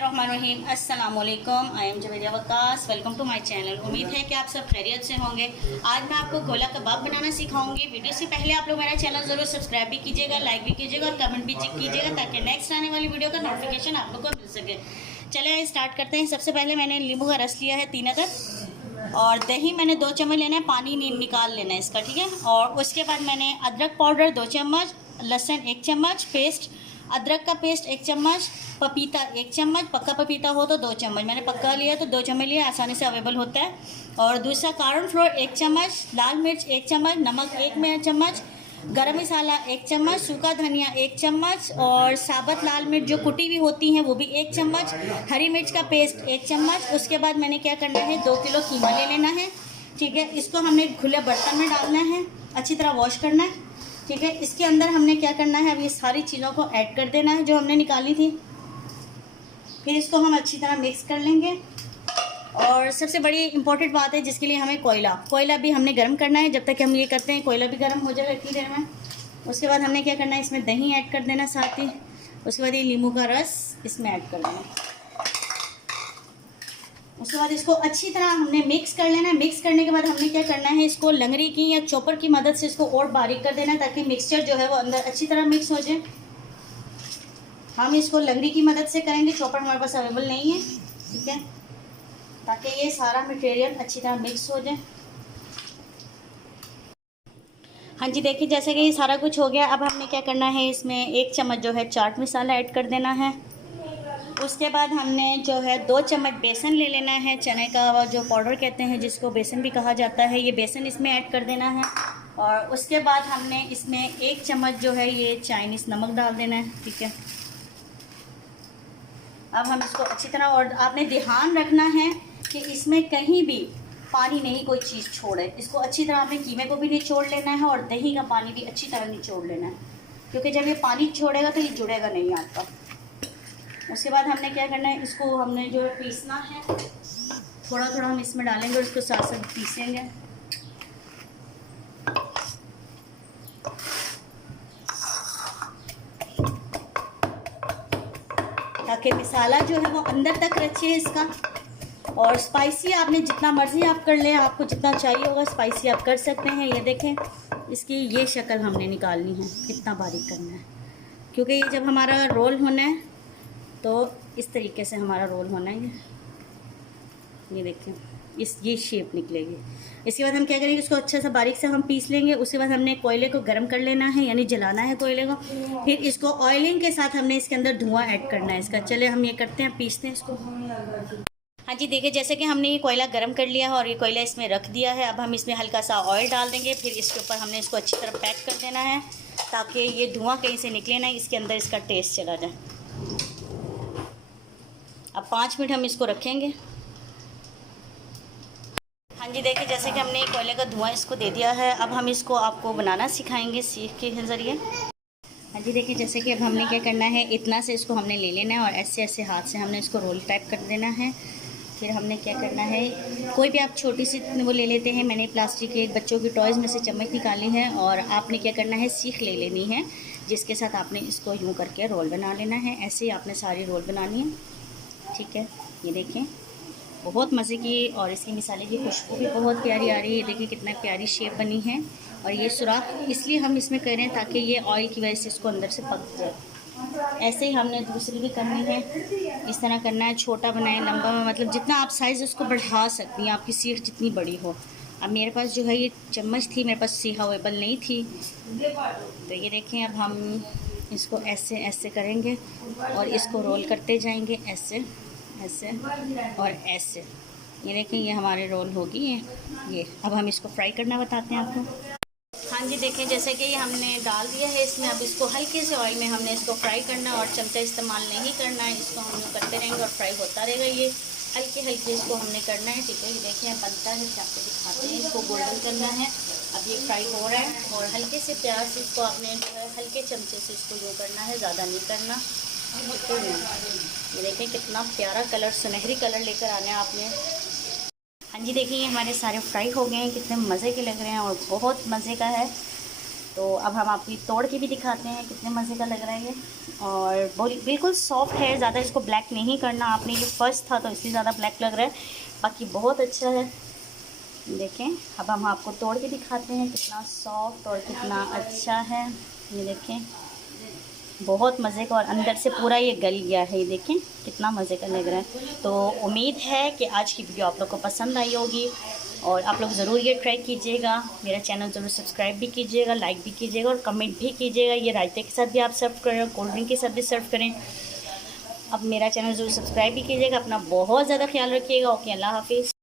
बिस्मिल्लाहिर्रहमानिर्रहीम। अस्सलाम वालेकुम। I am Javeria Waqas. Welcome to my channel. उम्मीद है कि आप सब खैरियत से होंगे। आज मैं आपको गोला कबाब बनाना सिखाऊंगी। वीडियो से पहले आप लोग मेरा चैनल ज़रूर सब्सक्राइब भी कीजिएगा, लाइक भी कीजिएगा और कमेंट भी कीजिएगा ताकि नेक्स्ट आने वाली वीडियो का नोटिफिकेशन आप लोग को मिल सके। चलिए स्टार्ट करते हैं। सबसे पहले मैंने नींबू का रस लिया है 3 अदद और दही मैंने 2 चम्मच लेना है, पानी निकाल लेना है इसका, ठीक है। और उसके बाद मैंने अदरक पाउडर 2 चम्मच, लहसुन 1 चम्मच पेस्ट, अदरक का पेस्ट 1 चम्मच, पपीता 1 चम्मच, पक्का पपीता हो तो 2 चम्मच, मैंने पक्का लिया तो 2 चम्मच लिया, आसानी से अवेलेबल होता है। और दूसरा कॉर्न फ्लोर 1 चम्मच, लाल मिर्च 1 चम्मच, नमक 1 चम्मच, गरम मसाला 1 चम्मच, सूखा धनिया 1 चम्मच और साबुत लाल मिर्च जो कुटी हुई होती हैं वो भी 1 चम्मच, हरी मिर्च का पेस्ट 1 चम्मच। उसके बाद मैंने क्या करना है, 2 किलो कीमा ले लेना है, ठीक है। इसको हमने खुले बर्तन में डालना है, अच्छी तरह वॉश करना है, ठीक है। इसके अंदर हमने क्या करना है, अब ये सारी चीज़ों को ऐड कर देना है जो हमने निकाली थी। फिर इसको हम अच्छी तरह मिक्स कर लेंगे। और सबसे बड़ी इंपॉर्टेंट बात है जिसके लिए हमें कोयला भी हमने गर्म करना है। जब तक हम ये करते हैं कोयला भी गर्म हो जाएगा इतनी देर में। उसके बाद हमने क्या करना है, इसमें दही ऐड कर देना साथ ही। उसके बाद ये नींबू का रस इसमें ऐड कर देना। उसके बाद इसको अच्छी तरह हमने मिक्स कर लेना है। मिक्स करने के बाद हमने क्या करना है, इसको लंगड़ी की या चॉपर की मदद से इसको और बारीक कर देना है ताकि मिक्सचर जो है वो अंदर अच्छी तरह मिक्स हो जाए। हम इसको लंगड़ी की मदद से करेंगे, चॉपर हमारे पास अवेलेबल नहीं है, ठीक है, ताकि ये सारा मटेरियल अच्छी तरह मिक्स हो जाए। हाँ जी, देखिए जैसे कि ये सारा कुछ हो गया। अब हमने क्या करना है, इसमें 1 चम्मच जो है चाट मसाला ऐड कर देना है। उसके बाद हमने जो है 2 चम्मच बेसन ले लेना है, चने का जो पाउडर कहते हैं जिसको बेसन भी कहा जाता है, ये बेसन इसमें ऐड कर देना है। और उसके बाद हमने इसमें 1 चम्मच जो है ये चाइनीज़ नमक डाल देना है, ठीक है। अब हम इसको अच्छी तरह, और आपने ध्यान रखना है कि इसमें कहीं भी पानी नहीं कोई चीज़ छोड़े। इसको अच्छी तरह आपने कीमे को भी निचोड़ लेना है और दही का पानी भी अच्छी तरह निचोड़ लेना है, क्योंकि जब ये पानी छोड़ेगा तो ये जुड़ेगा नहीं आपका। उसके बाद हमने क्या करना है, इसको हमने जो पीसना है थोड़ा थोड़ा हम इसमें डालेंगे और इसको साथ साथ पीसेंगे। ताकि मसाला जो है वो अंदर तक रचे इसका। और स्पाइसी आपने जितना मर्ज़ी आप कर लें, आपको जितना चाहिए होगा स्पाइसी आप कर सकते हैं। ये देखें इसकी ये शक्ल हमने निकालनी है, कितना बारीक करना है, क्योंकि ये जब हमारा रोल होना है तो इस तरीके से हमारा रोल होना है। ये देखें ये शेप निकलेगी। इसके बाद हम क्या करेंगे, इसको अच्छा सा बारीक से हम पीस लेंगे। उसके बाद हमने कोयले को गर्म कर लेना है, यानी जलाना है कोयले को। फिर इसको ऑयलिंग के साथ हमने इसके अंदर धुआं ऐड करना है इसका। चले हम ये करते हैं, पीसते हैं इसको। हाँ जी, देखिए जैसे कि हमने ये कोयला गर्म कर लिया है और ये कोयला इसमें रख दिया है। अब हम इसमें हल्का सा ऑयल डाल देंगे। फिर इसके ऊपर हमने इसको अच्छी तरह पैक कर देना है ताकि ये धुआं कहीं से निकले ना, इसके अंदर इसका टेस्ट चला जाए। अब 5 मिनट हम इसको रखेंगे। हाँ जी, देखिए जैसे कि हमने कोयले का धुआं इसको दे दिया है। अब हम इसको आपको बनाना सिखाएंगे सीख के ज़रिए। हाँ जी, देखिए जैसे कि अब हमने क्या करना है, इतना से इसको हमने ले लेना है और ऐसे ऐसे हाथ से हमने इसको रोल टाइप कर देना है। फिर हमने क्या करना है, कोई भी आप छोटी सी वो ले लेते हैं। मैंने प्लास्टिक के बच्चों की टॉयज़ में से चम्मच निकाली है और आपने क्या करना है, सीख ले लेनी है जिसके साथ आपने इसको यूँ करके रोल बना लेना है। ऐसे ही आपने सारी रोल बनानी है, ठीक है। ये देखें बहुत मज़े की, और इसकी मसाले की खुशबू भी बहुत प्यारी आ रही है। देखिए कितना प्यारी शेप बनी है। और ये सुराख इसलिए हम इसमें कर रहे हैं ताकि ये ऑयल की वजह से इसको अंदर से पक जाए। ऐसे ही हमने दूसरी भी करनी है, इस तरह करना है। छोटा बनाएं, लंबा में, मतलब जितना आप साइज़ उसको बढ़ा सकती हैं, आपकी सीख जितनी बड़ी हो। अब मेरे पास जो है ये चम्मच थी, मेरे पास सीखा अवेलेबल नहीं थी, तो ये देखें अब हम इसको ऐसे ऐसे करेंगे और इसको रोल करते जाएंगे, ऐसे ऐसे और ऐसे। ये देखें ये हमारे रोल होगी ये। अब हम इसको फ्राई करना बताते हैं आपको। हाँ जी, देखें जैसे कि ये हमने डाल दिया है इसमें। अब इसको हल्के से ऑयल में हमने इसको फ्राई करना और चमचा इस्तेमाल नहीं करना है। इसको हम करते रहेंगे और फ्राई होता रहेगा। ये हल्के हल्के इसको हमने करना है, ठीक है। ये देखिए बनता है, आपको दिखाते हैं। इसको गोल्डन करना है। अब ये फ्राई हो रहा है और हल्के से प्यार से इसको आपने हल्के चमचे से इसको यूँ करना है, ज़्यादा नहीं करना। तो ये देखिए कितना प्यारा कलर, सुनहरी कलर लेकर आना है आपने। हाँ जी, देखिए हमारे सारे फ्राई हो गए हैं, कितने मज़े के लग रहे हैं और बहुत मज़े का है। तो अब हम आपको तोड़ के भी दिखाते हैं कितने मज़े का लग रहा है ये। और बिल्कुल सॉफ्ट है, ज़्यादा इसको ब्लैक नहीं करना आपने, ये फर्स्ट था तो इसलिए ज़्यादा ब्लैक लग रहा है, बाकी बहुत अच्छा है। देखें, अब हम आपको तोड़ के दिखाते हैं कितना सॉफ्ट और कितना अच्छा है। ये देखें, बहुत मज़े का, और अंदर से पूरा ये गल गया है। ये देखें कितना मज़े का लग रहा है। तो उम्मीद है कि आज की वीडियो आप लोग को पसंद आई होगी, और आप लोग ज़रूर ये ट्राई कीजिएगा। मेरा चैनल ज़रूर सब्सक्राइब भी कीजिएगा, लाइक भी कीजिएगा और कमेंट भी कीजिएगा। ये रायते के साथ भी आप सर्व करें, कोल्ड ड्रिंक के साथ भी सर्व करें। अब मेरा चैनल ज़रूर सब्सक्राइब भी कीजिएगा। अपना बहुत ज़्यादा ख्याल रखिएगा। ओके, अल्लाह हाफिज़।